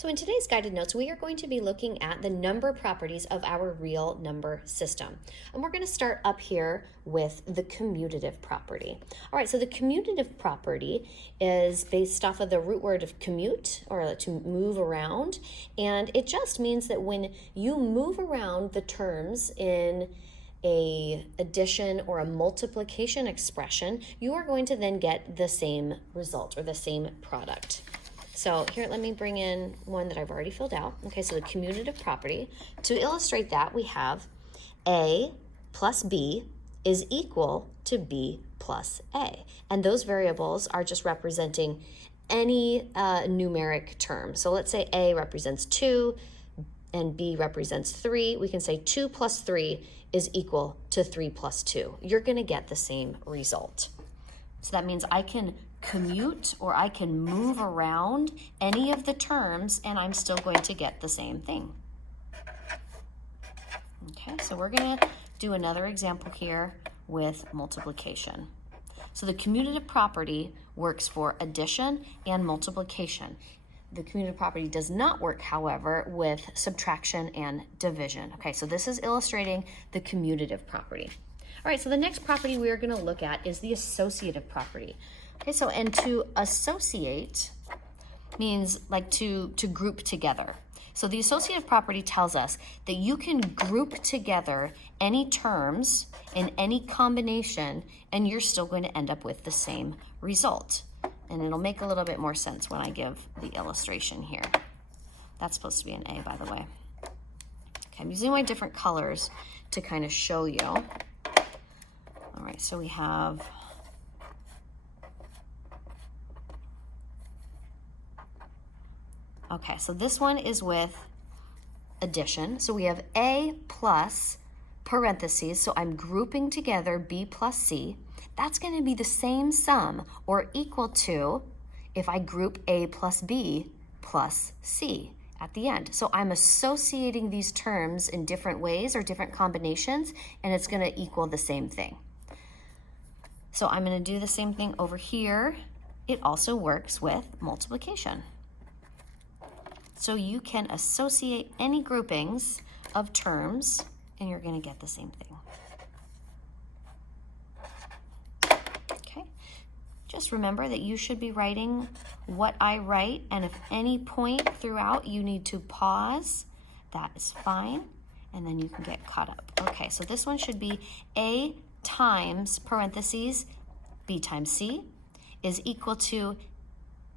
So in today's guided notes, we are going to be looking at the number properties of our real number system. And we're going to start up here with the commutative property. All right, so the commutative property is based off of the root word of commute, or to move around. And it just means that when you move around the terms in a addition or a multiplication expression, you are going to then get the same result or the same product. So here, let me bring in one that I've already filled out. Okay, so the commutative property. To illustrate that, we have A plus B is equal to B plus A. And those variables are just representing any numeric term. So let's say A represents 2 and B represents 3. We can say 2 plus 3 is equal to 3 plus 2. You're going to get the same result. So that means I can commute, or I can move around any of the terms and I'm still going to get the same thing. Okay, so we're going to do another example here with multiplication. So the commutative property works for addition and multiplication. The commutative property does not work, however, with subtraction and division. Okay, so this is illustrating the commutative property. All right, so the next property we are going to look at is the associative property. Okay, so and to associate means like to group together. So the associative property tells us that you can group together any terms in any combination and you're still going to end up with the same result. And it'll make a little bit more sense when I give the illustration here. That's supposed to be an A, by the way. Okay, I'm using my different colors to kind of show you. All right, so we have okay, so this one is with addition. So we have A plus parentheses, so I'm grouping together B plus C. That's going to be the same sum or equal to if I group A plus B plus C at the end. So I'm associating these terms in different ways or different combinations, and it's going to equal the same thing. So I'm going to do the same thing over here. It also works with multiplication. So you can associate any groupings of terms and you're going to get the same thing. Okay, just remember that you should be writing what I write, and if any point throughout you need to pause, that is fine, and then you can get caught up. Okay, so this one should be A times parentheses B times C is equal to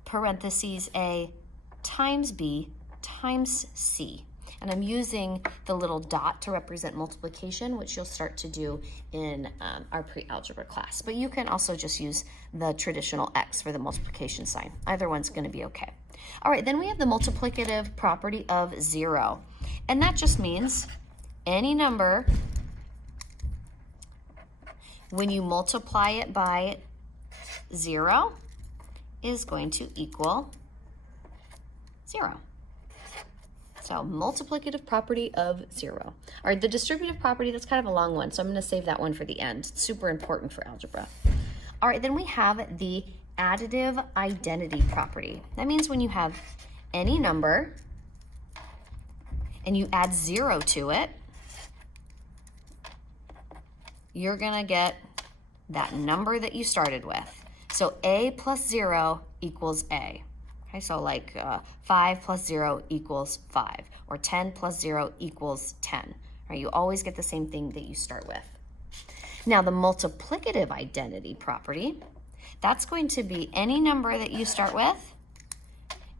parentheses A times B times C. And I'm using the little dot to represent multiplication, which you'll start to do in our pre-algebra class. But you can also just use the traditional X for the multiplication sign. Either one's going to be okay. All right, then we have the multiplicative property of 0. And that just means any number, when you multiply it by 0, is going to equal 0. So multiplicative property of 0. All right, the distributive property, that's kind of a long one, so I'm going to save that one for the end. It's super important for algebra. All right, then we have the additive identity property. That means when you have any number and you add 0 to it, you're going to get that number that you started with. So A plus 0 equals A. Okay, so like 5 plus 0 equals 5, or 10 plus 0 equals 10. Right, you always get the same thing that you start with. Now the multiplicative identity property, that's going to be any number that you start with.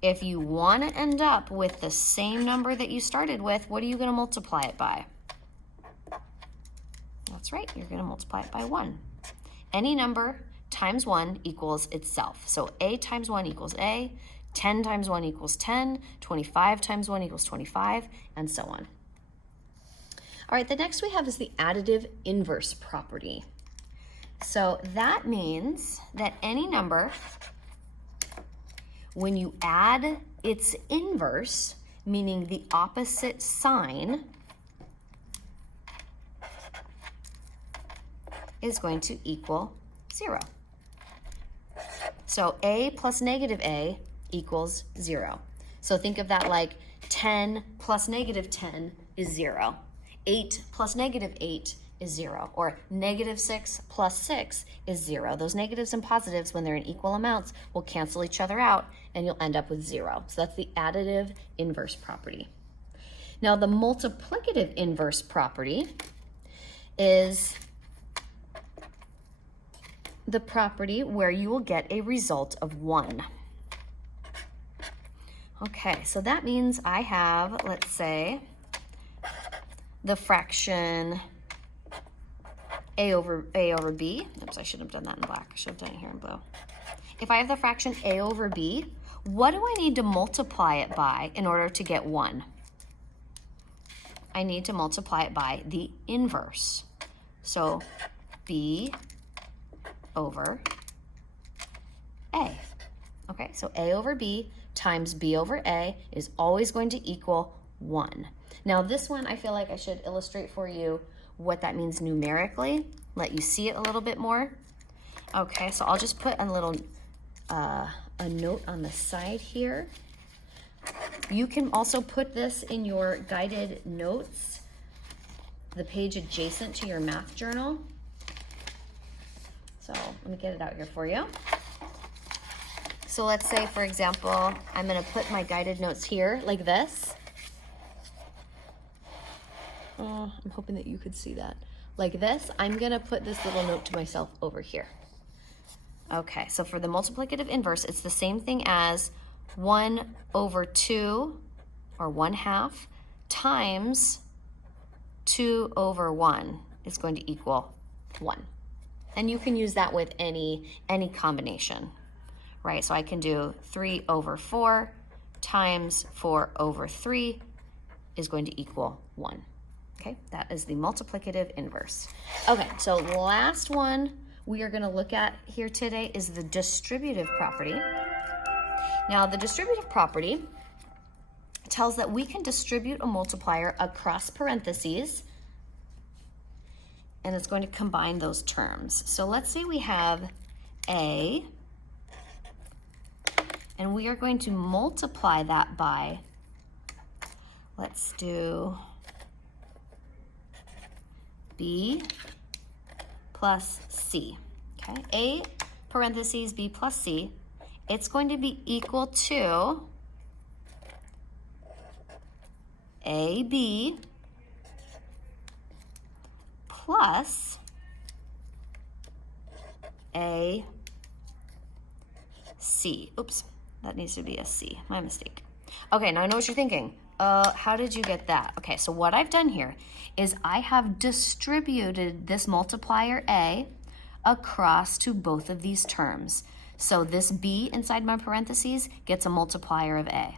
If you want to end up with the same number that you started with, what are you going to multiply it by? That's right, you're going to multiply it by 1. Any number times 1 equals itself. So A times 1 equals A, 10 times 1 equals 10, 25 times 1 equals 25, and so on. All right, the next we have is the additive inverse property. So that means that any number, when you add its inverse, meaning the opposite sign, is going to equal 0. So A plus negative A equals 0. So think of that like 10 plus negative 10 is 0. 8 plus negative 8 is 0. Or negative 6 plus 6 is 0. Those negatives and positives, when they're in equal amounts, will cancel each other out, and you'll end up with 0. So that's the additive inverse property. Now the multiplicative inverse property is the property where you will get a result of 1. Okay, so that means I have, let's say, the fraction a over b. Oops, I should have done that in black. I should have done it here in blue. If I have the fraction a over b, what do I need to multiply it by in order to get 1? I need to multiply it by the inverse. So b over a. Okay, so a over b times b over a is always going to equal 1. Now this one, I feel like I should illustrate for you what that means numerically, let you see it a little bit more. Okay, so I'll just put a little a note on the side here. You can also put this in your guided notes, the page adjacent to your math journal. So let me get it out here for you. So let's say, for example, I'm going to put my guided notes here like this. I'm hoping that you could see that. Like this, I'm going to put this little note to myself over here. Okay, so for the multiplicative inverse, it's the same thing as 1 over 2, or 1/2, times 2 over 1 is going to equal 1. And you can use that with any combination, right? So I can do 3 over 4 times 4 over 3 is going to equal 1. Okay, that is the multiplicative inverse. Okay, so the last one we are going to look at here today is the distributive property. Now, the distributive property tells that we can distribute a multiplier across parentheses, and it's going to combine those terms. So let's say we have a, and we are going to multiply that by, let's do b plus c. Okay, a parentheses b plus c, it's going to be equal to ab plus a c. Oops, that needs to be a c, my mistake. Okay, now I know what you're thinking. How did you get that? Okay, so what I've done here is I have distributed this multiplier a across to both of these terms. So this b inside my parentheses gets a multiplier of a.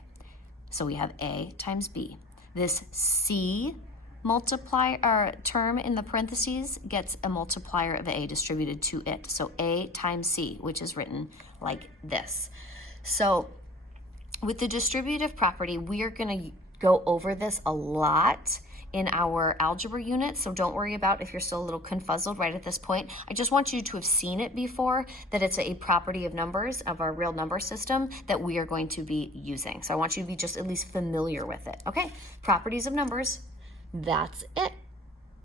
So we have a times b. This c multiplier or term in the parentheses gets a multiplier of a distributed to it. So a times c, which is written like this. So with the distributive property, we are going to go over this a lot in our algebra unit, so don't worry about if you're still a little confuzzled right at this point. I just want you to have seen it before, that it's a property of numbers, of our real number system, that we are going to be using. So I want you to be just at least familiar with it. Okay, properties of numbers, that's it.